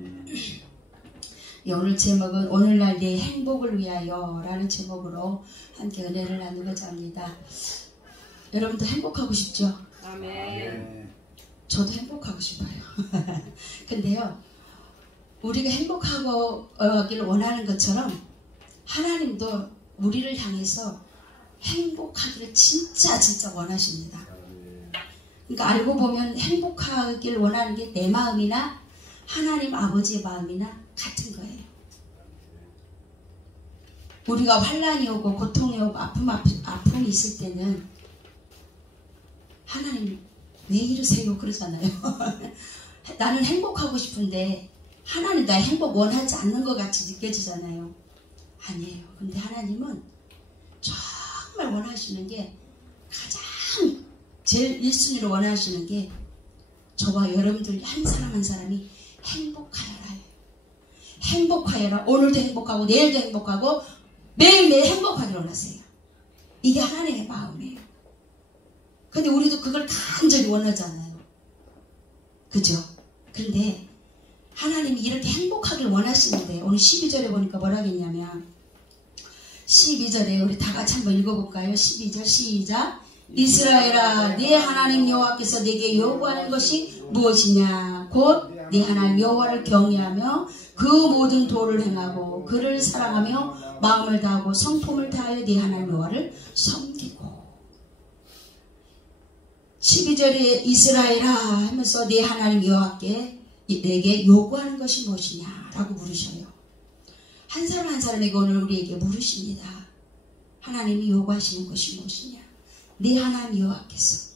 오늘 제목은 오늘날 내 행복을 위하여 라는 제목으로 함께 은혜를 나누고자 합니다. 여러분도 행복하고 싶죠? 아멘. 저도 행복하고 싶어요. 근데요, 우리가 행복하기를 원하는 것처럼 하나님도 우리를 향해서 행복하기를 진짜 원하십니다. 그러니까 알고 보면 행복하길 원하는 게 내 마음이나 하나님 아버지의 마음이나 같은 거예요. 우리가 환난이 오고 고통이 오고 아픔이 있을 때는 하나님 왜 이러세요? 그러잖아요. 나는 행복하고 싶은데 하나님 나의 행복 원하지 않는 것 같이 느껴지잖아요. 아니에요. 근데 하나님은 정말 원하시는 게 가장 제일 1순위로 원하시는 게 저와 여러분들 한 사람 한 사람이 행복하여라. 행복하여라. 오늘도 행복하고 내일도 행복하고 매일매일 행복하기를 원하세요. 이게 하나님의 마음이에요. 근데 우리도 그걸 간절히 원하잖아요. 그죠? 그런데 하나님이 이렇게 행복하기를 원하시는데 오늘 12절에 보니까 뭐라 했냐면 12절에 우리 다 같이 한번 읽어볼까요? 12절 시작. 이스라엘아 네 하나님 여호와께서 네게 요구하는 것이 무엇이냐? 곧 네 하나님 여호와를 경외하며 그 모든 도를 행하고 그를 사랑하며 마음을 다하고 성품을 다하여 네 하나님 여호와를 섬기고. 12절에 이스라엘아 하면서 네 하나님 여호와께 내게 요구하는 것이 무엇이냐 라고 물으셔요. 한 사람 한 사람에게 오늘 우리에게 물으십니다. 하나님이 요구하시는 것이 무엇이냐? 네 하나님 여호와께서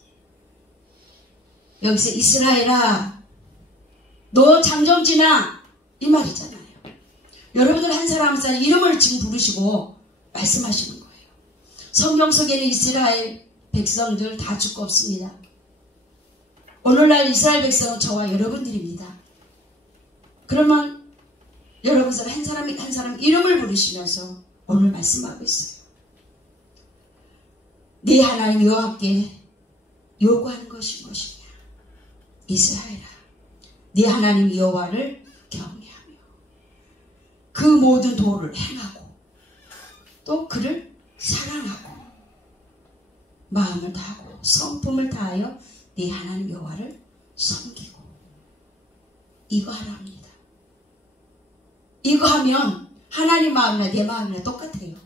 여기서 이스라엘아 너 장정지나 이 말이잖아요. 여러분들 한 사람 한 사람 이름을 지금 부르시고 말씀하시는 거예요. 성경 속에는 이스라엘 백성들 다 죽고 없습니다. 오늘날 이스라엘 백성은 저와 여러분들입니다. 그러면 여러분 한 사람 한 사람 이름을 부르시면서 오늘 말씀하고 있어요. 네 하나님 여호와께 요구하는 것이 무엇이냐? 이스라엘아 네 하나님 여호와를 경외하며 그 모든 도를 행하고 또 그를 사랑하고 마음을 다하고 성품을 다하여 네 하나님 여호와를 섬기고. 이거 하라 합니다. 이거 하면 하나님 마음이나 내 마음이나 똑같아요.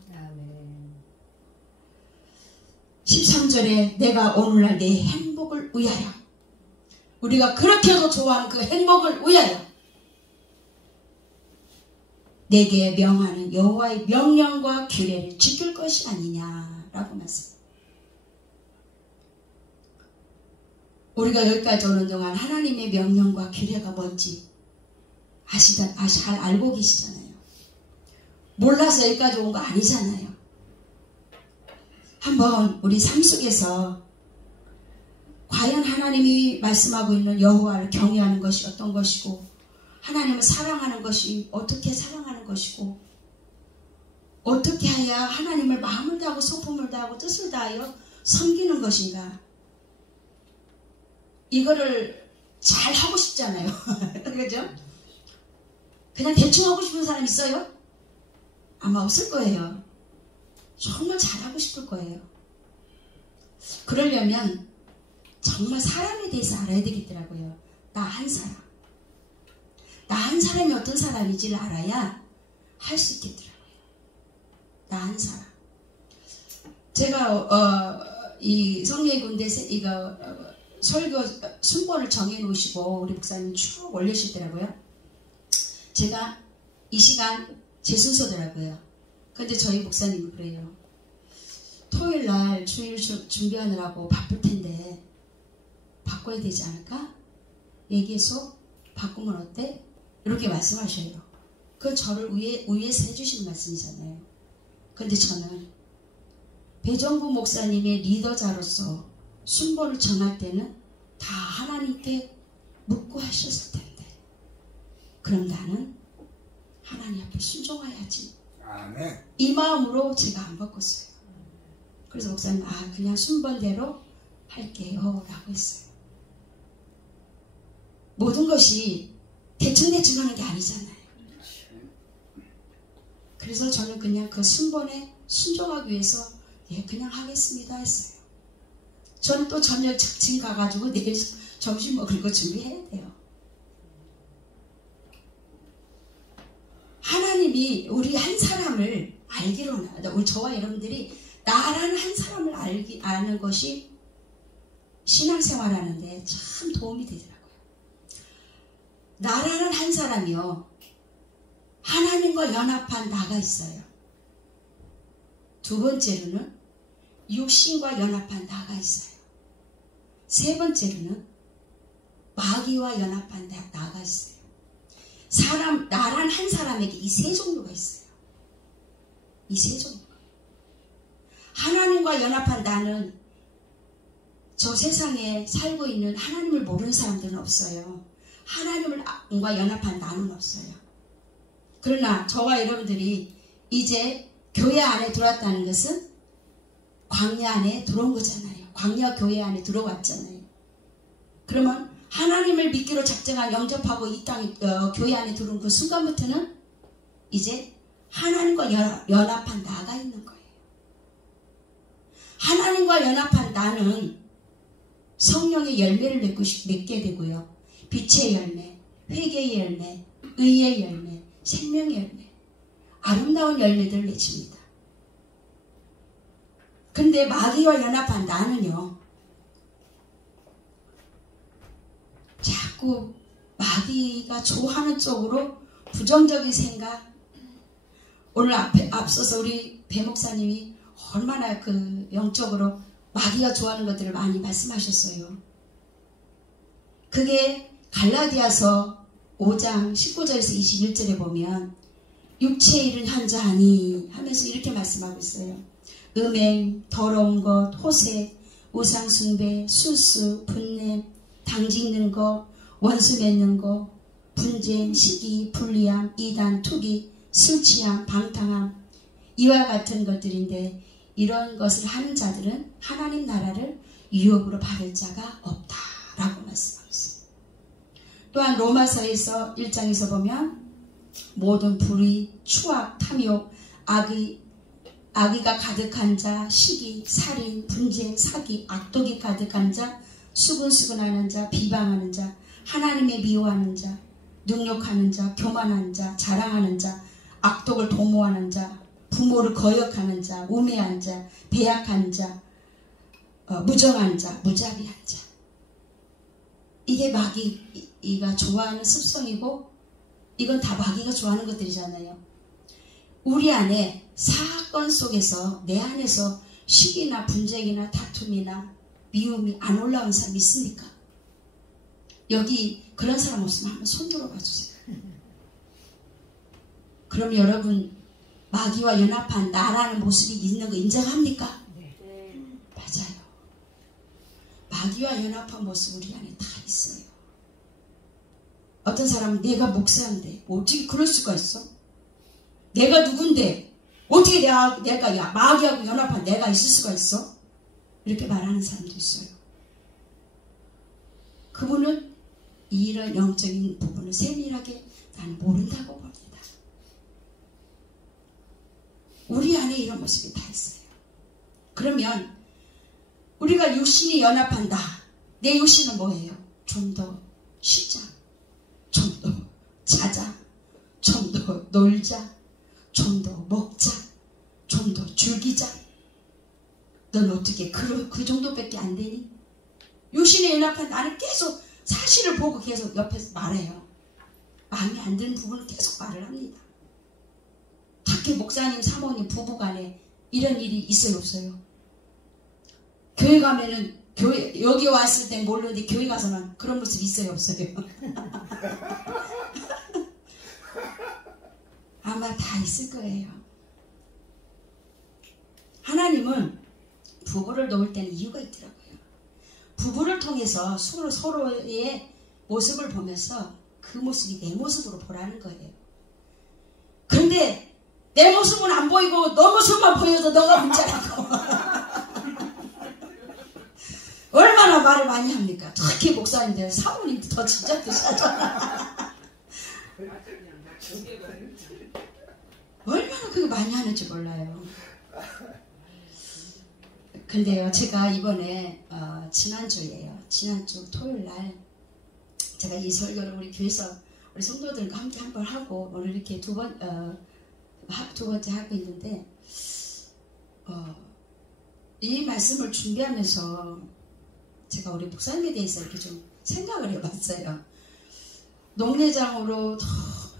13절에 내가 오늘날 내 행복을 위하여 우리가 그렇게도 좋아하는 그 행복을 위하여 내게 명하는 여호와의 명령과 규례를 지킬 것이 아니냐라고 말씀. 우리가 여기까지 오는 동안 하나님의 명령과 규례가 뭔지 잘 알고 계시잖아요. 몰라서 여기까지 온 거 아니잖아요. 한번 우리 삶 속에서 과연 하나님이 말씀하고 있는 여호와를 경외하는 것이 어떤 것이고 하나님을 사랑하는 것이 어떻게 사랑하는 것이고 어떻게 해야 하나님을 마음을 다하고 성품을 다하고 뜻을 다하여 섬기는 것인가, 이거를 잘 하고 싶잖아요. 그죠? 그냥 대충 하고 싶은 사람 있어요? 아마 없을 거예요. 정말 잘하고 싶을 거예요. 그러려면 정말 사람에 대해서 알아야 되겠더라고요. 나 한 사람. 나 한 사람이 어떤 사람인지를 알아야 할 수 있겠더라고요. 나 한 사람. 제가 이 성령의 군대에서 이거 설교 순번을 정해 놓으시고 우리 목사님 쭉 올리시더라고요. 제가 이 시간 제 순서더라고요. 근데 저희 목사님이 그래요. 토요일날 주일 준비하느라고 바쁠 텐데 바꿔야 되지 않을까? 얘기해서 바꾸면 어때? 이렇게 말씀하셔요. 그건 저를 위해서 해주신 말씀이잖아요. 근데 저는 배정부 목사님의 리더자로서 순번을 정할 때는 다 하나님께 묻고 하셨을 텐데 그럼 나는 하나님 앞에 순종해야지. 아멘. 이 마음으로 제가 안 바꿨어요. 그래서 목사님 그냥 순번대로 할게요 라고 했어요. 모든 것이 대충대충 하는 게 아니잖아요. 그래서 저는 그냥 그 순번에 순종하기 위해서 예, 그냥 하겠습니다 했어요. 저는 또 저녁 지금 가가지고 내일 점심 먹을 거 준비해야 돼요. 하나님이 우리 한 사람을 알기로는, 우리 저와 여러분들이 나라는 한 사람을 아는 것이 신앙생활하는데 참 도움이 되더라고요. 나라는 한 사람이요, 하나님과 연합한 나가 있어요. 두 번째로는 육신과 연합한 나가 있어요. 세 번째로는 마귀와 연합한 나가 있어요. 나란 한 사람에게 이 세 종류가 있어요. 이 세 종류가. 하나님과 연합한 나는 저 세상에 살고 있는 하나님을 모르는 사람들은 없어요. 하나님과 연합한 나는 없어요. 그러나 저와 여러분들이 이제 교회 안에 들어왔다는 것은 광야 안에 들어온 거잖아요. 광야 교회 안에 들어왔잖아요. 그러면 하나님을 믿기로 작정한 영접하고 이 땅 교회 안에 들어온 그 순간부터는 이제 하나님과 연합한 나가 있는 거예요. 하나님과 연합한 나는 성령의 열매를 맺게 되고요. 빛의 열매, 회개의 열매, 의의 열매, 생명의 열매, 아름다운 열매들을 맺습니다. 근데 마귀와 연합한 나는요, 자꾸 마귀가 좋아하는 쪽으로 부정적인 생각, 오늘 앞서서 우리 배 목사님이 얼마나 그 영적으로 마귀가 좋아하는 것들을 많이 말씀하셨어요. 그게 갈라디아서 5장 19절에서 21절에 보면 육체의 일은 현저하니 하면서 이렇게 말씀하고 있어요. 음행, 더러운 것, 호색, 우상숭배, 술수, 분냄, 당짓는 것, 원수 맺는 것, 분쟁, 시기, 불리함, 이단, 투기, 술취함, 방탕함, 이와 같은 것들인데 이런 것을 하는 자들은 하나님 나라를 유업으로 받을 자가 없다라고 말씀하고 있습니다. 또한 로마서에서 1장에서 보면 모든 불의, 추악, 탐욕, 악의가 가득한 자, 시기, 살인, 분쟁, 사기, 악독이 가득한 자, 수근수근하는 자, 비방하는 자, 하나님의 미워하는 자, 능욕하는 자, 교만한 자, 자랑하는 자, 악독을 도모하는 자, 부모를 거역하는 자, 우매한 자, 배약한 자, 무정한 자, 무자비한 자. 이게 마귀가 좋아하는 습성이고 이건 다 마귀가 좋아하는 것들이잖아요. 우리 안에 사건 속에서 내 안에서 시기나 분쟁이나 다툼이나 미움이 안 올라온 사람 있습니까? 여기 그런 사람 없으면 한번 손 들어봐 주세요. 그럼 여러분 마귀와 연합한 나라는 모습이 있는 거 인정합니까? 네. 맞아요. 마귀와 연합한 모습 우리 안에 다 있어요. 어떤 사람은 내가 목사인데 어떻게 그럴 수가 있어? 내가 누군데 어떻게 내가 마귀하고 연합한 내가 있을 수가 있어? 이렇게 말하는 사람도 있어요. 그분은 이런 영적인 부분을 세밀하게 나는 모른다고 봅니다. 우리 안에 이런 모습이 다 있어요. 그러면 우리가 육신이 연합한다. 내 육신은 뭐예요? 좀 더 쉬자, 좀 더 자자, 좀 더 놀자, 좀 더 먹자, 좀 더 즐기자. 넌 어떻게 그 정도밖에 안 되니? 육신에 연합한 나는 계속 사실을 보고 계속 옆에서 말해요. 마음에 안 드는 부분은 계속 말을 합니다. 특히 목사님, 사모님, 부부간에 이런 일이 있어요, 없어요? 교회 가면은 여기 왔을 땐 모르는데 교회 가서는 그런 모습 있어요, 없어요? 아마 다 있을 거예요. 하나님은 부부를 놓을 때는 이유가 있더라고요. 부부를 통해서 서로의 모습을 보면서 그 모습이 내 모습으로 보라는 거예요. 그런데 내 모습은 안 보이고 너 모습만 보여도 너가 문제라고. 얼마나 말을 많이 합니까? 특히 목사님들, 사모님도 더 진짜 드시잖아. 얼마나 그거 많이 하는지 몰라요. 근데요, 제가 이번에 지난주예요. 지난주 토요일 날 제가 이 설교를 우리 교회에서 우리 성도들과 함께 한번 하고 오늘 이렇게 두 번째 하고 있는데 이 말씀을 준비하면서 제가 우리 목사님에 대해서 이렇게 좀 생각을 해봤어요. 농내장으로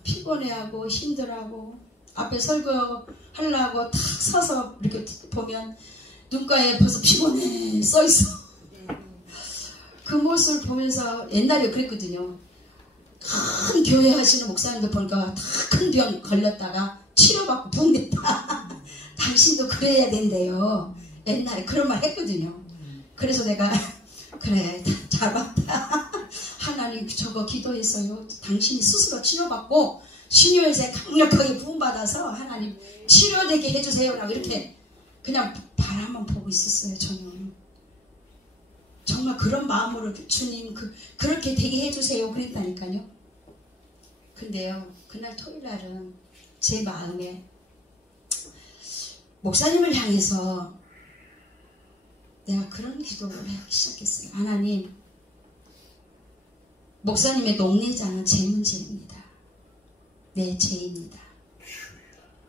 피곤해하고 힘들어하고 앞에 설교하려고 탁 서서 이렇게 보면 눈가에 벌써 피곤해 써있어. 그 모습을 보면서 옛날에 그랬거든요. 큰 교회 하시는 목사님들 보니까 다 큰 병 걸렸다가 치료받고 부흥됐다. 당신도 그래야 된대요. 옛날에 그런 말 했거든요. 그래서 내가 그래 잘 봤다. 하나님 저거 기도했어요. 당신이 스스로 치료받고 신유에서 강력하게 부흥받아서 하나님 치료되게 해주세요. 라고 이렇게 그냥 바라만 보고 있었어요. 저는 정말 그런 마음으로 주님 그렇게 되게 해주세요 그랬다니까요. 근데요, 그날 토요일날은 제 마음에 목사님을 향해서 내가 그런 기도를 하기 시작했어요. 하나님, 목사님의 농내장은 제 문제입니다. 내 죄입니다.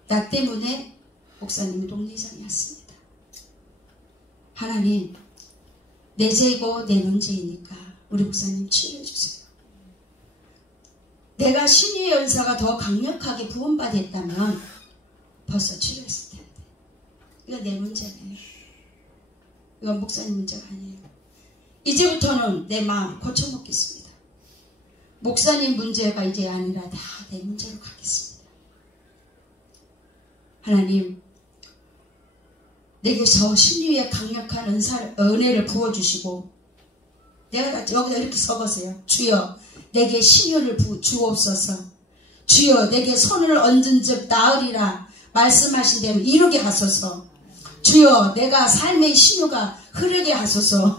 나 때문에 목사님이 농내장이 왔습니다. 하나님, 내 죄고 내 문제이니까 우리 목사님 치료해 주세요. 내가 신유의 연사가 더 강력하게 부흥받았다면 벌써 치료했을 텐데. 이거 내 문제네요. 이건 목사님 문제가 아니에요. 이제부터는 내 마음 고쳐먹겠습니다. 목사님 문제가 이제 아니라 다 내 문제로 가겠습니다. 하나님, 내게서 신유의 강력한 은혜를 부어주시고, 내가 여기다 이렇게 적었어요. 주여, 내게 신유를 주옵소서. 주여, 내게 손을 얹은 즉 나으리라 말씀하신 대로 이루게 하소서. 주여, 내가 삶의 신유가 흐르게 하소서.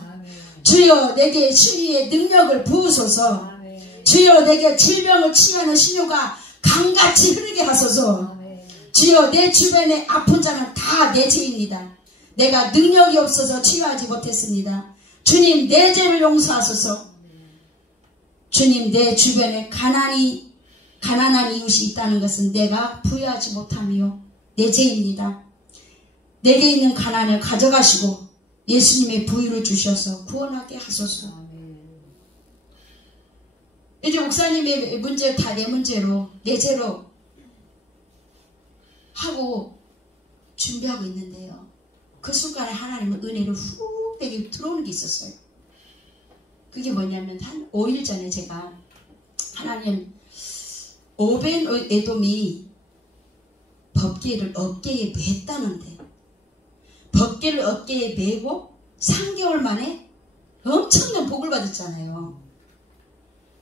주여, 내게 신유의 능력을 부으소서. 주여, 내게 질병을 치유하는 신유가 강같이 흐르게 하소서. 주여, 내 주변에 아픈 자는 다 내 죄입니다. 내가 능력이 없어서 치유하지 못했습니다. 주님, 내 죄를 용서하소서. 주님, 내 주변에 가난한 이웃이 있다는 것은 내가 부여하지 못하며 내 죄입니다. 내게 있는 가난을 가져가시고 예수님의 부유를 주셔서 구원하게 하소서. 이제 목사님의 문제 다 내 문제로, 내 죄로 하고 준비하고 있는데요. 그 순간에 하나님은 은혜를 훅 내게 들어오는 게 있었어요. 그게 뭐냐면 한 5일 전에 제가 하나님, 오벤 에돔이 법궤를 어깨에 맸다는데, 법궤를 어깨에 메고 3개월 만에 엄청난 복을 받았잖아요.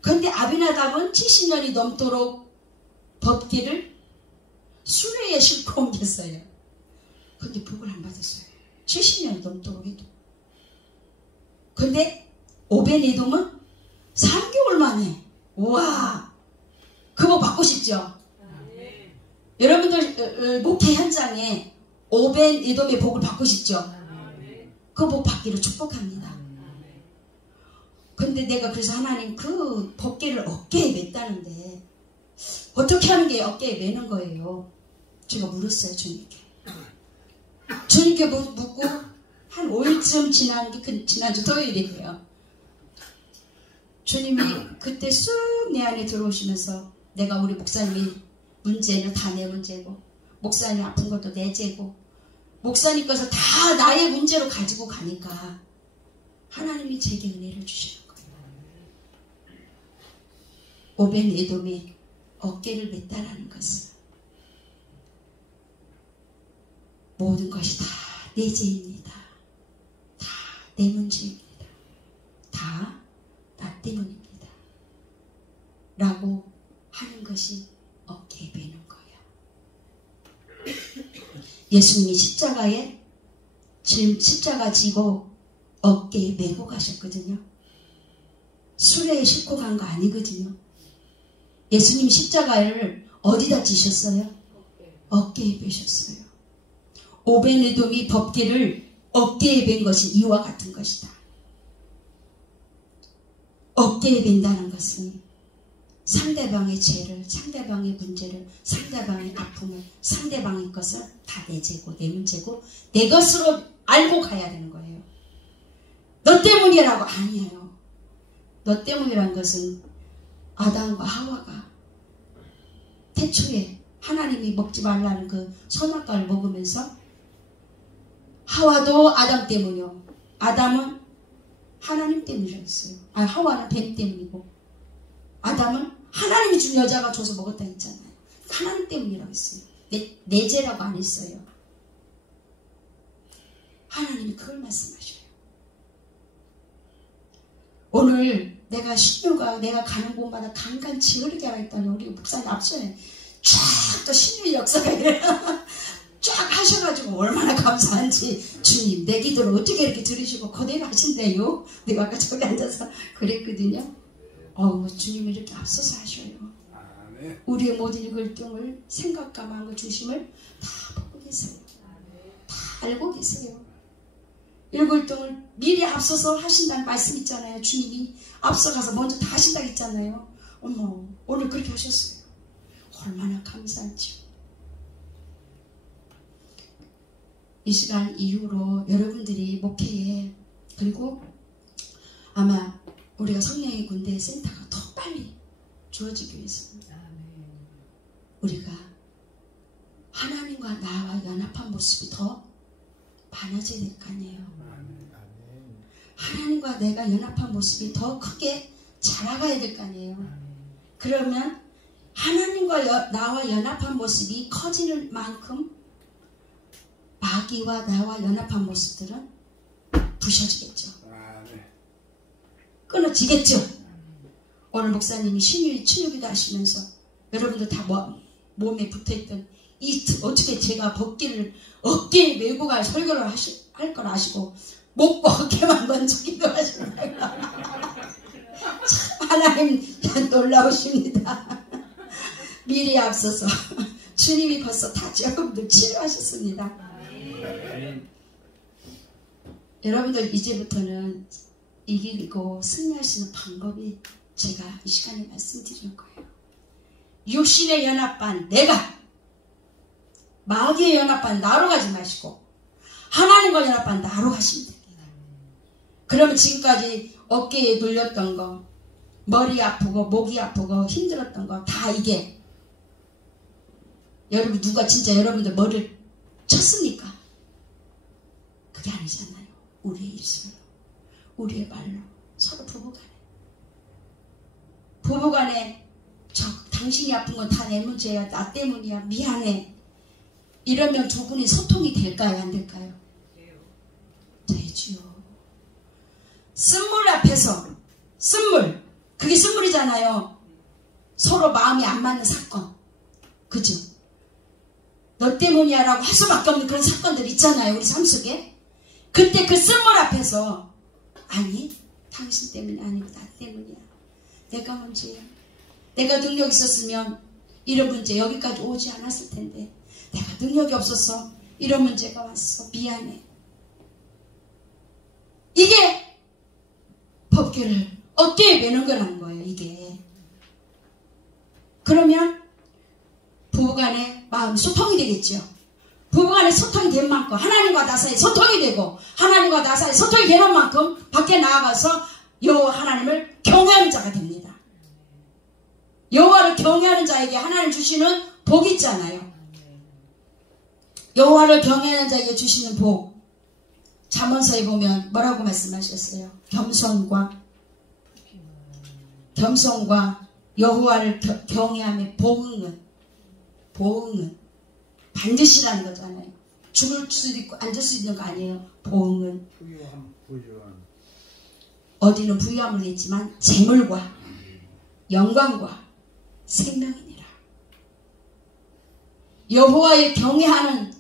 그런데 아비나답은 70년이 넘도록 법궤를 수레에 싣고 옮겼어요. 근데 복을 안 받았어요. 70년이 넘도록 해도. 근데 오벤 에돔은 3개월 만에, 우와, 그 복 받고 싶죠? 여러분들 목회 현장에 오벤 에돔의 복을 받고 싶죠? 그 복 받기를 축복합니다. 근데 내가 그래서 하나님 그 법궤를 어깨에 맸다는데 어떻게 하는 게 어깨에 매는 거예요? 제가 물었어요, 주님께. 주님께 묻고 한 5일쯤 지난 게 지난주 토요일이에요. 주님이 그때 쑥 내 안에 들어오시면서 내가 우리 목사님이 문제는 다 내 문제고, 목사님 아픈 것도 내 죄고, 목사님 것을 다 나의 문제로 가지고 가니까 하나님이 제게 은혜를 주시는 거예요. 오벤 에돔이 어깨를 맸다라는 것은 모든 것이 다 내 죄입니다. 다 내 문제입니다. 다 나 때문입니다. 라고 하는 것이 어깨에 매는 거예요. 예수님이 십자가 지고 어깨에 메고 가셨거든요. 수레에 싣고 간 거 아니거든요. 예수님 십자가를 어디다 지셨어요? 어깨에 베셨어요. 오벤에돔이 법궤를 어깨에 벤 것이 이와 같은 것이다. 어깨에 벤다는 것은 상대방의 죄를, 상대방의 문제를, 상대방의 아픔을, 상대방의 것을 다 내 죄고 내 문제고 내 것으로 알고 가야 되는 거예요. 너 때문이라고. 아니에요. 너 때문이란 것은 아담과 하와가 태초에 하나님이 먹지 말라는 그 선악과를 먹으면서 하와도 아담 때문이요. 아담은 하나님 때문이었어요. 하와는 뱀 때문이고 아담은 하나님이 준 여자가 줘서 먹었다 했잖아요. 하나님 때문이라고 했어요. 내 죄라고 안 했어요. 하나님이 그걸 말씀하셔요. 오늘 내가 신유가 내가 가는 곳마다 강간치 흐르게 하겠다니 우리 목사님 앞전에 쫙 또 신유 역사가 쫙 하셔가지고 얼마나 감사한지. 주님 내 기도를 어떻게 이렇게 들으시고 그대로 하신대요. 내가 아까 저기 앉아서 그랬거든요. 주님이 이렇게 앞서서 하셔요. 우리의 모든 일글등을 생각과 마음과 중심을 다 보고 계세요. 다 알고 계세요. 일글등을 미리 앞서서 하신다는 말씀 있잖아요. 주님이 앞서가서 먼저 다 하신다고 했잖아요. 오늘 그렇게 하셨어요. 얼마나 감사한지. 이 시간 이후로 여러분들이 목회에 그리고 아마 우리가 성령의 군대 센터가 더 빨리 주어지기 위해서는 우리가 하나님과 나와 연합한 모습이 더 많아져야 될 거 아니에요. 하나님과 내가 연합한 모습이 더 크게 자라가야 될 거 아니에요. 그러면 하나님과 나와 연합한 모습이 커지는 만큼 마귀와 나와 연합한 모습들은 부셔지겠죠. 끊어지겠죠. 오늘 목사님이 신유기도 하시면서 여러분들 다 몸에 붙어있던 어떻게 제가 법궤를 어깨에 메고 갈 설교를 할 걸 아시고 목과 어깨만 먼저 기도하시는 거예요. 참 하나님 놀라우십니다. 미리 앞서서 주님이 벌써 다 여러분들 치료하셨습니다. 여러분들 이제부터는 이기고 승리할 수 있는 방법이 제가 이 시간에 말씀드리는 거예요. 육신의 연합반 내가, 마귀의 연합반 나로 가지 마시고 하나님과 연합반 나로 가시면 됩니다. 그러면 지금까지 어깨에 눌렸던 거, 머리 아프고 목이 아프고 힘들었던 거 다 이게 여러분 누가 진짜 여러분들 머리를 쳤습니까? 그게 아니잖아요. 우리의 입술로, 우리의 말로, 서로 부부간에 당신이 아픈 건 다 내 문제야, 나 때문이야, 미안해, 이러면 두 분이 소통이 될까요? 안 될까요? 되지요. 쓴물 앞에서, 쓴물, 그게 쓴물이잖아요. 서로 마음이 안 맞는 사건, 그죠? 너 때문이야 라고 할 수밖에 없는 그런 사건들 있잖아요, 우리 삶 속에. 그때 그 쓴물 앞에서 아니, 당신 때문이 아니고 나 때문이야, 내가 문제야, 내가 능력이 있었으면 이런 문제 여기까지 오지 않았을 텐데 내가 능력이 없어서 이런 문제가 왔어, 미안해. 이게 법궤를 어깨에 매는 거라는 거예요. 이게 그러면 부부간에 마음 소통이 되겠죠. 부부간에 소통이 된 만큼 하나님과 나 사이 소통이 되고 하나님과 나 사이 소통이 되는 만큼 밖에 나아가서 여호와 하나님을 경외하는 자가 됩니다. 여호와를 경외하는 자에게 하나님 주시는 복이 있잖아요. 여호와를 경외하는 자에게 주시는 복, 잠언서에 보면 뭐라고 말씀하셨어요? 겸손과 여호와를 경외함의 보응은 반드시라는 거잖아요. 죽을 수도 있고 앉을 수 있는 거 아니에요. 보응은 어디는 부유함을 냈지만 재물과 영광과 생명이니라. 여호와의 경외하는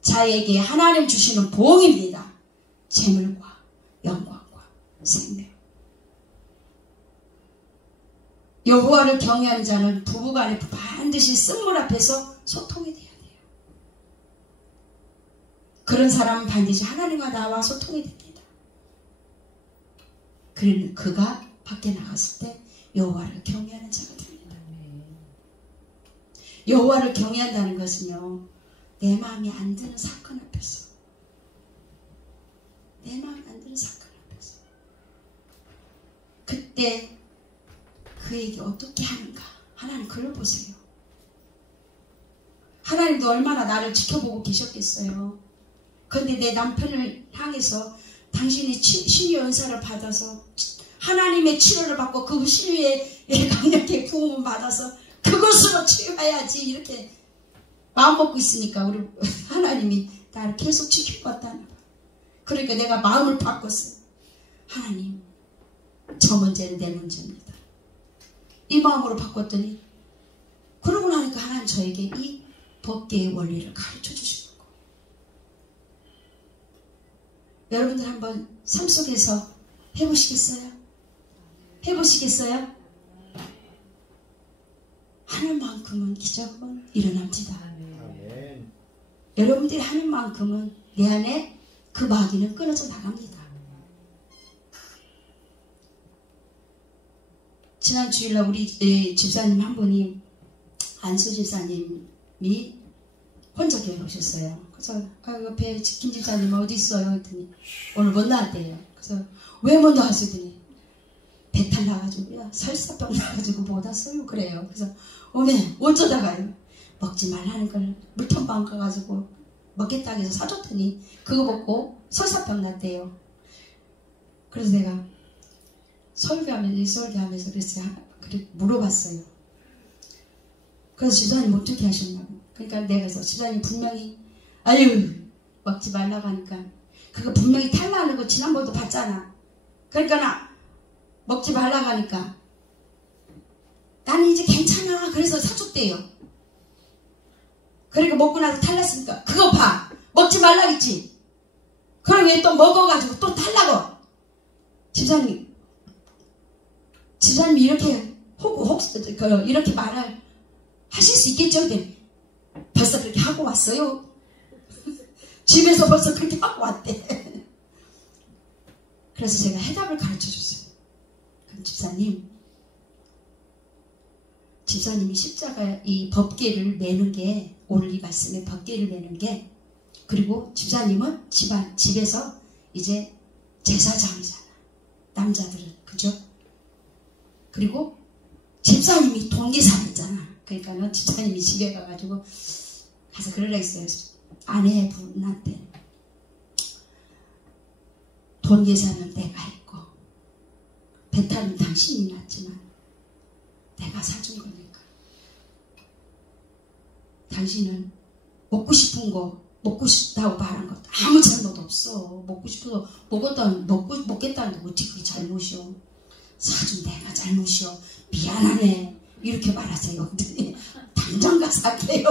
자에게 하나님 주시는 보응입니다. 재물과 영광과 생명. 여호와를 경외하는 자는 부부간에 반드시 쓴물 앞에서 소통이 돼야 돼요. 그런 사람은 반드시 하나님과 나와 소통이 됩니다. 그러면 그가 밖에 나갔을 때 여호와를 경외하는 자가 됩니다. 여호와를 경외한다는 것은요, 내 마음에 안 드는 사건 앞에서, 내 마음에 안 드는 사건 앞에서 그때 그에게 어떻게 하는가, 하나님 그걸 보세요. 하나님도 얼마나 나를 지켜보고 계셨겠어요. 그런데 내 남편을 향해서 당신이 신유의 은사를 받아서 하나님의 치료를 받고 그 신유의 강력의 부음을 받아서 그것으로 치유해야지 이렇게 마음먹고 있으니까 우리 하나님이 나를 계속 지켜봤다는 거야. 그러니까 내가 마음을 바꿨어요. 하나님, 저 문제는 내 문제입니다. 이 마음으로 바꿨더니, 그러고 나니까 하나님 저에게 이 법계의 원리를 가르쳐 주시는 거예요. 여러분들 한번 삶 속에서 해보시겠어요? 해보시겠어요? 하는 만큼은 기적은 일어납니다. 아멘. 여러분들이 하는 만큼은 내 안에 그 마귀는 끊어져 나갑니다. 지난 주일날 우리 집사님 한 분이, 안수 집사님이 혼자 교회 오셨어요. 그래서 옆에 김 집사님 어디 있어요? 했더니 오늘 못 나왔대요. 그래서 왜 못 나왔더니 배탈 나가지고요, 설사병 나가지고 못 왔어요. 그래요. 그래서 오늘 어쩌다가요, 먹지 말라는 걸 물통방 가가지고 먹겠다고 해서 사줬더니 그거 먹고 설사병 났대요. 그래서 내가 설교하면서 그랬어요. 물어봤어요. 그래서 집사님 어떻게 하셨냐고. 그러니까 내가 그래서 집사님 분명히 아유 먹지 말라고 하니까 그거 분명히 탈나는 거 지난번도 봤잖아. 그러니까 나 먹지 말라고 하니까 나는 이제 괜찮아. 그래서 사줬대요. 그러니까 먹고 나서 탈났으니까 그거 봐. 먹지 말라고 했지. 그럼 왜 또 먹어가지고 또 탈라고. 집사님이 이렇게 이렇게 말을 하실 수 있겠죠? 근데 벌써 그렇게 하고 왔어요. 집에서 벌써 그렇게 하고 왔대. 그래서 제가 해답을 가르쳐 줬어요. 그럼 집사님이 십자가 이 법궤를 매는 게, 오늘 이 말씀에 법궤를 매는 게, 그리고 집사님은 집에서 이제 제사장이잖아. 남자들은. 그죠? 그리고 집사님이 동기사였잖아. 그러니까 집사님이 집에 가가지고 가서 그러라 했어요. 아내분한테 동기사는 내가 했고 배탈은 당신이 났지만 내가 사준 거니까 당신은 먹고 싶은 거 먹고 싶다고 말한 것도 아무 잘못 없어. 먹고 싶어서 먹겠다는데 어떻게 그게 잘못이요. 사준 내가 잘못이요. 미안하네. 이렇게 말하세요. 당장 가서 할게요.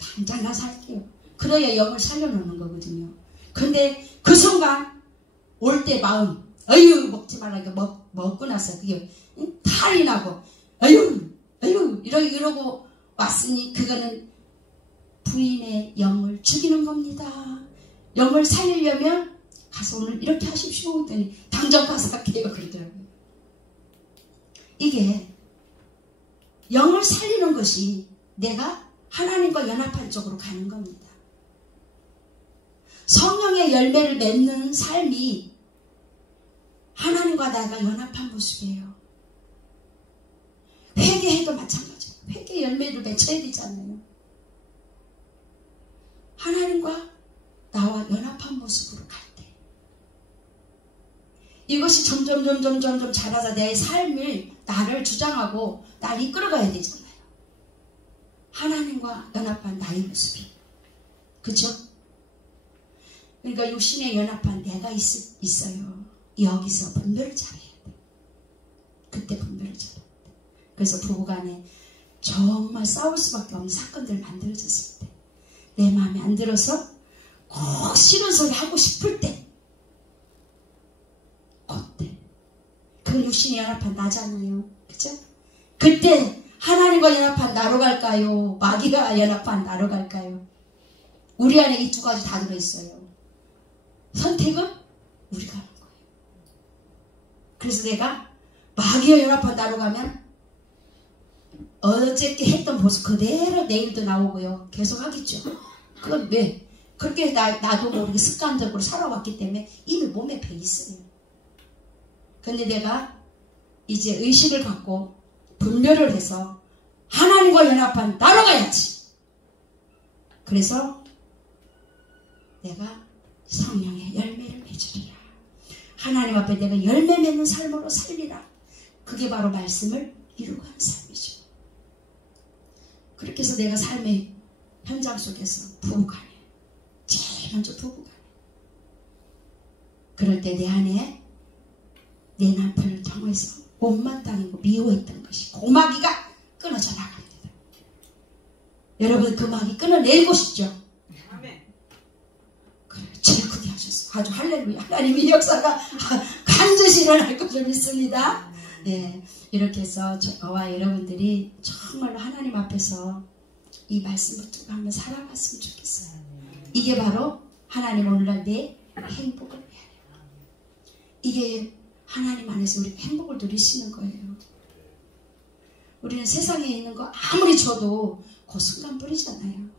당장 가서 할게요. 그래야 영을 살려놓는 거거든요. 근데 그 순간 올 때 마음, 어휴 먹지 말라니까 먹고 나서 그게 탈이 나고 어휴 이러고 왔으니 그거는 부인의 영을 죽이는 겁니다. 영을 살리려면 가서 오늘 이렇게 하십시오. 했더니 당장 가서 할게요. 그러더라고요. 이게 영을 살리는 것이 내가 하나님과 연합한 쪽으로 가는 겁니다. 성령의 열매를 맺는 삶이 하나님과 나가 연합한 모습이에요. 회개해도 마찬가지예요. 회개 열매를 맺혀야 되잖아요. 하나님과 나와 연합한 모습으로 갈 때 이것이 점점 자라서 내 삶을 나를 주장하고 나를 이끌어가야 되잖아요. 하나님과 연합한 나의 모습이. 그죠? 그러니까 육신에 연합한 내가 있어요. 여기서 분별을 잘해야 돼. 그때 분별을 잘해야 돼. 그래서 부부간에 정말 싸울 수밖에 없는 사건들 만들어졌을 때, 내 마음에 안 들어서 꼭 싫은 소리 하고 싶을 때, 그때 그건 육신에 연합한 나잖아요. 그죠? 그때 하나님과 연합한 나로 갈까요? 마귀가 연합한 나로 갈까요? 우리 안에 이 두 가지 다 들어있어요. 선택은 우리가 하는 거예요. 그래서 내가 마귀와 연합한 나로 가면 어저께 했던 모습 그대로 내일도 나오고요. 계속 하겠죠. 그건 왜? 그렇게 나도 모르게 습관적으로 살아왔기 때문에 이미 몸에 배 있어요. 근데 내가 이제 의식을 갖고 분별을 해서 하나님과 연합한 나로 가야지. 그래서 내가 성령의 열매를 맺으리라. 하나님 앞에 내가 열매 맺는 삶으로 살리라. 그게 바로 말씀을 이루고 하는 삶이죠. 그렇게 해서 내가 삶의 현장 속에서 부부간에 제일 먼저 부부간에 그럴 때 내 안에 내 남편을 통해서 못마땅하고 미워했던 것이 고마귀가 끊어져 나갑니다. 여러분 그 마귀 끊어내고 싶죠? 그래, 제일 크게 하셨어. 아주 할렐루야. 하나님의 역사가 반드시 일어날 것을 믿습니다. 네, 이렇게 해서 저와 여러분들이 정말로 하나님 앞에서 이 말씀을 두고 한번 살아봤으면 좋겠어요. 이게 바로 하나님 오늘날 내 행복을 위하여. 이게 하나님 안에서 우리가 행복을 누릴 수 있는 거예요. 우리는 세상에 있는 거 아무리 줘도 그 순간 뿌리잖아요.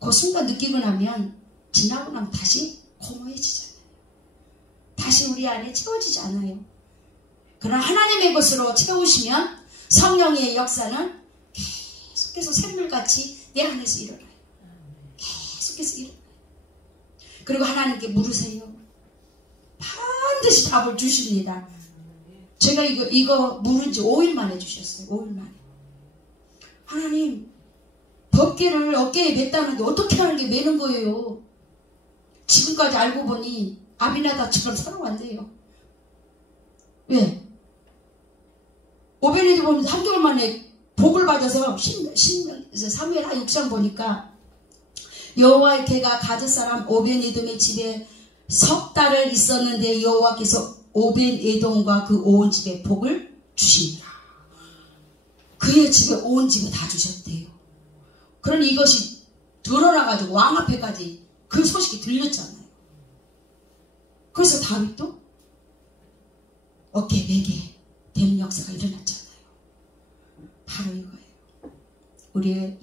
그 순간 느끼고 나면 지나고 나면 다시 공허해지잖아요. 다시 우리 안에 채워지지 않아요. 그러나 하나님의 것으로 채우시면 성령의 역사는 계속해서 샘물같이 내 안에서 일어나요. 계속해서 일어나요. 그리고 하나님께 물으세요. 반드시 답을 주십니다. 제가 이거 물은 지 5일 만에 주셨어요. 5일 만에. 하나님, 법궤를 어깨에 맸다는데 어떻게 하는 게 매는 거예요? 지금까지 알고 보니 아비나답처럼 살아왔네요. 왜? 오베네도 보면 3개월 만에 복을 받아서 사무엘 하 6장 보니까 여호와의 개가 가드 사람 오벤에돔의 집에 석 달을 있었는데 여호와께서 오벤에돔과 그 온 집에 복을 주십니다. 그의 집에 온 집에 다 주셨대요. 그러니 이것이 드러나가지고 왕 앞에까지 그 소식이 들렸잖아요. 그래서 다윗도 어깨 베게 되는 역사가 일어났잖아요. 바로 이거예요. 우리의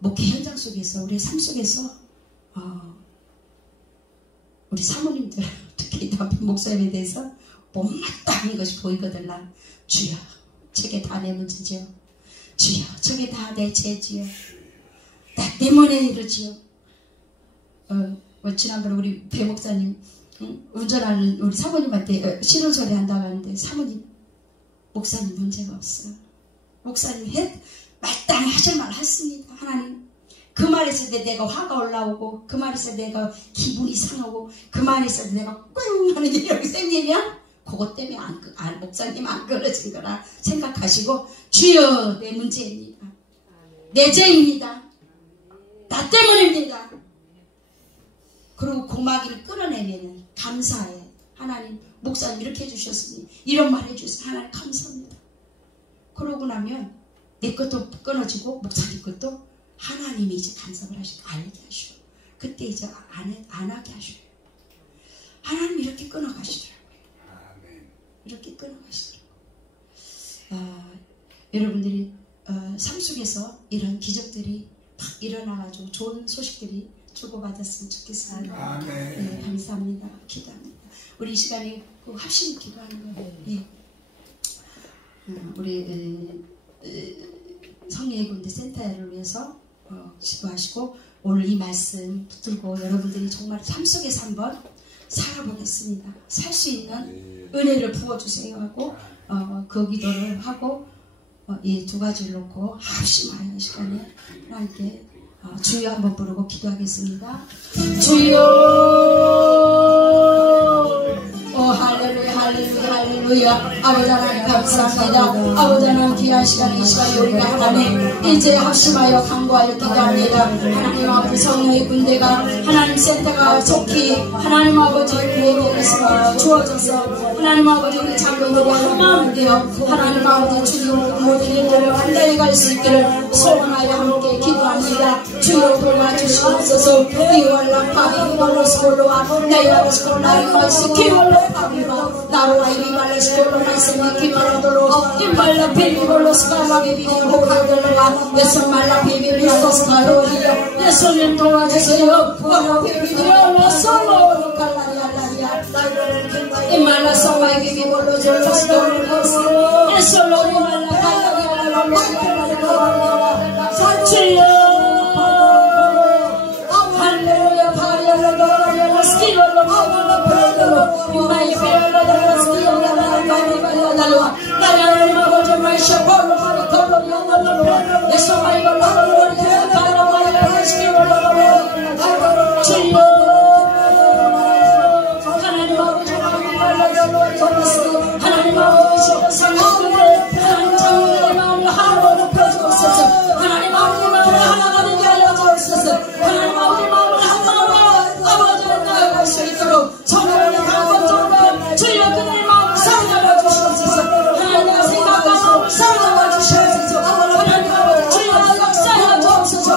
목회 현장 속에서, 우리의 삶 속에서 우리 사모님들, 특히 남편 목사님에 대해서 못마땅한 것이 보이거든. 난 주여, 저게 다 내 문제지요. 주여, 저게 다 내 죄지요. 나 때문에 이러지요. 지난번에 우리 배 목사님 운전하는 우리 사모님한테 신혼소리 한다고 하는데, 사모님, 목사님 문제가 없어요. 목사님 마땅히 하실 말 했습니다. 하나님, 그 말했을 때 내가 화가 올라오고, 그 말했을 때 내가 기분이 상하고, 그 말했을 때 내가 꽝 하는 일이 여기 생기면 그것 때문에 목사님 안 끊어진 거라 생각하시고, 주여, 내 문제입니다. 내 죄입니다. 나 때문입니다. 그리고 고마기를 끌어내면 감사해. 하나님, 목사님 이렇게 해주셨으니 이런 말 해주셔서 하나님 감사합니다. 그러고 나면 내 것도 끊어지고 목사님 것도 하나님이 이제 간섭을 하시고 알게 하시고, 그때 이제 안 하게 하셔요. 하나님 이렇게 끊어가시더라고요. 이렇게 끊어가시더라고요. 여러분들이 삶 속에서 이런 기적들이 막 일어나가지고 좋은 소식들이 주고받았으면 좋겠습니다. 네, 감사합니다. 기도합니다. 우리 이 시간에 꼭 합심 기도하는 거예요. 네. 우리 성령의 군대 센터를 위해서 기도하시고, 오늘 이 말씀 붙들고 여러분들이 정말 삶 속에서 한번 살아보겠습니다. 살 수 있는 은혜를 부어주세요 하고 그 기도를 하고 이 두 가지를 놓고 합심하는 시간에 하나님께 주여 한번 부르고 기도하겠습니다. 주여, 할렐루야, 할렐루야, 할렐루야. 아버지 하나님 감사합니다. 아버지 하나님 귀한 시간, 이 시간에 우리가 하나님 이제 합심하여 간구하여 기도합니다. 하나님 아버지 성령의 군대가, 하나님 센터가 속히 하나님 아버지 우리에게 주어져서 하나님 아버지 우리 장로들이 한마음이 되어 하나님 아버지 주님 모든 일들을 간단히 갈 수 있기를 소원하여 함께 기도합니다. 주여 도와주시옵소서. 이월라 파비발로스콜로와 네이와로스콜라이마스 키월로파비바 나로와 이발로스콜로나이스미 키마라도로 김발라 비비볼로스카라 비비비호카들로와 예수말라 비비비올로스카로리요 예수님 도와주세요. 와라 비비비올로솔로 칼라리알라리아 이말라 사와이 비비볼로졸로스콜로스 예수로리말라 칼라리알라리아 사치요 할렐루야 파리알라도라리알라 스키롤로 마발로 이마이 베알라도라 스키올라라라라라라라라 나라라리 마고저 마이샤볼로 마리콜로 요노로로 예수마이 발로로로 카라마이라 스키올라라라라라 주여 하나님 아버지 하나님 아버지 상하들의 하나님 장로들의 마음을 하나로 높여주옵소서. 하나님 아버지 마음을 하나가 되게 알려주옵소서. 하나님 아버지 마음을 하나로 아버지를 나아갈 수 있도록 성령의 강건적으로 주여 그들의 마음을 사로잡아 주시옵소서. 하나님의 생각과 마음을 사로잡아 주시옵소서. 하나님 아버지 주여 역사하여 주옵소서.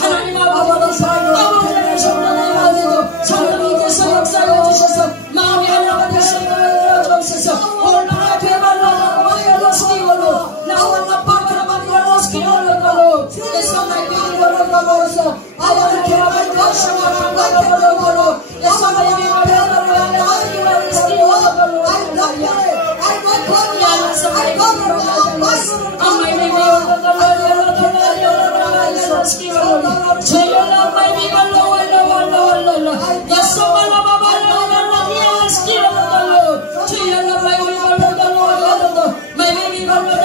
하나님 아버지 아버지를 성령의 마음에도 성령님께서 역사하여 주셔서 마음이 하나가 되시도록 주옵소서. 올라가 배발라가 와이어러스키올로 나와나 파크라바리어러스키올로로 예수나의 비밀로로로서 아와를 개라바리 가시오라바로로로 예수나의 비밀로로로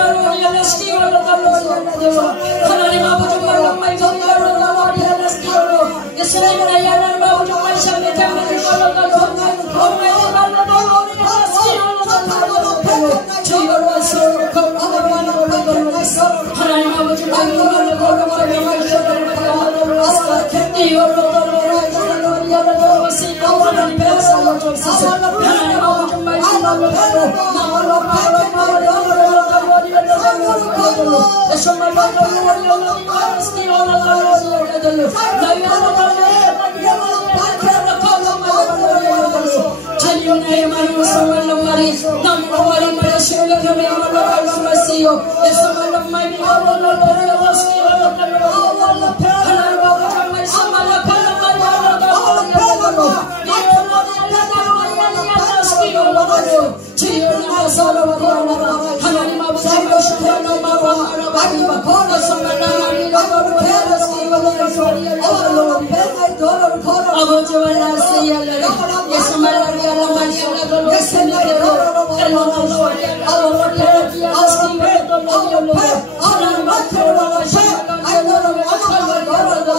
와이어러스키올로로 하나님 아버지 말로 마이 정말로 나와리아나 스키로 예수님을 하나님 아버지 정말 샴메 장면을 말로 가로 엄마의 말로 나와리아나 스키로 나와리아나 주의로 와서 걸어가는 걸로 하나님 아버지 말로 걸어가는 이걸로 나와리아나 스키로 하나님 배워서 주옵소서. 하나님 아버지 정말 말로 나와로 하나님 아버지 아버지와 나스야를 예수 말라리아라 마리아라 예수님께로 엘로노로 아버지 아스키베로 노노로 하나님 앞에로 와시아라 알노로 아카바로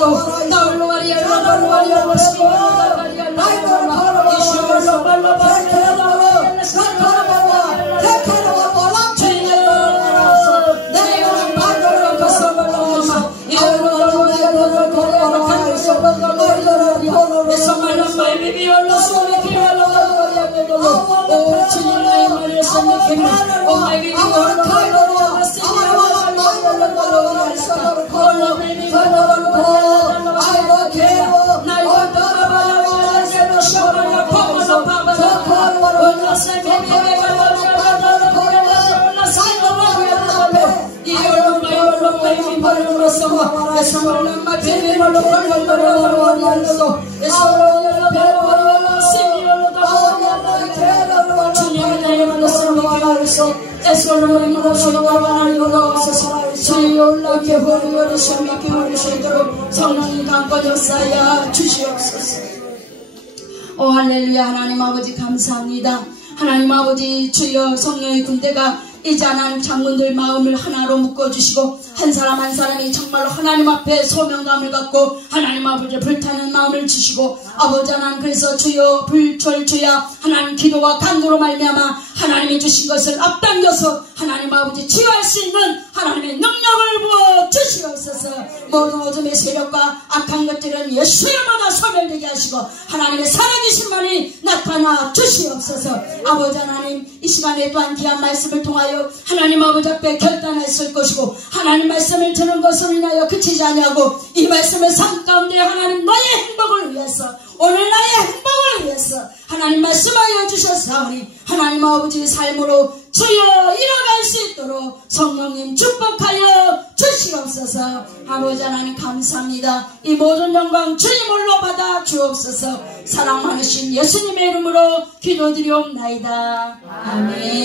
나올로 마리아라 나올로 마리아라 스키바라 마리아라 예수로 발로 바르라로 스카라바와 테케로 볼라 주여 내가 바로 가서발로 이로로 내가 고로로 가서발로 예수말로 마이 비비올로 소리키올로 오 주님의 말을 선택해 오 마이 비비올로 가로로 성령이 강권 역사하여 주시옵소서. 오 할렐루야. 하나님 아버지 감사합니다. 하나님 아버지 주여 성령의 군대가 이제 하나님 장군들 마음을 하나로 묶어주시고 한 사람 한 사람이 정말로 하나님 앞에 소명감을 갖고 하나님 아버지 불타는 마음을 주시고 아버지 하나님 그래서 주여 불철주야 하나님 기도와 간구로 말미암아 하나님이 주신 것을 앞당겨서 하나님 아버지 치유할 수 있는 하나님의 능력을 부어 주시옵소서. 모든 어둠의 세력과 악한 것들은 예수의 이름으로 소멸되게 하시고 하나님의 살아계신 분이 나타나 주시옵소서. 아버지 하나님, 이 시간에 또한 귀한 말씀을 통하여 하나님 아버지 앞에 결단했을 것이고 하나님 말씀을 듣는 것을 인하여 그치지 아니하고 이 말씀을 삶 가운데 하나님 너의 행복을 위해서, 오늘 나의 행복을 위해서 하나님 말씀하여 주셨사오니 하나님 아버지의 삶으로 주여 일어날 수 있도록 성령님 축복하여 주시옵소서. 아버지 하나님 감사합니다. 이 모든 영광 주님으로 받아 주옵소서. 사랑 많으신 예수님의 이름으로 기도드리옵나이다. 아멘.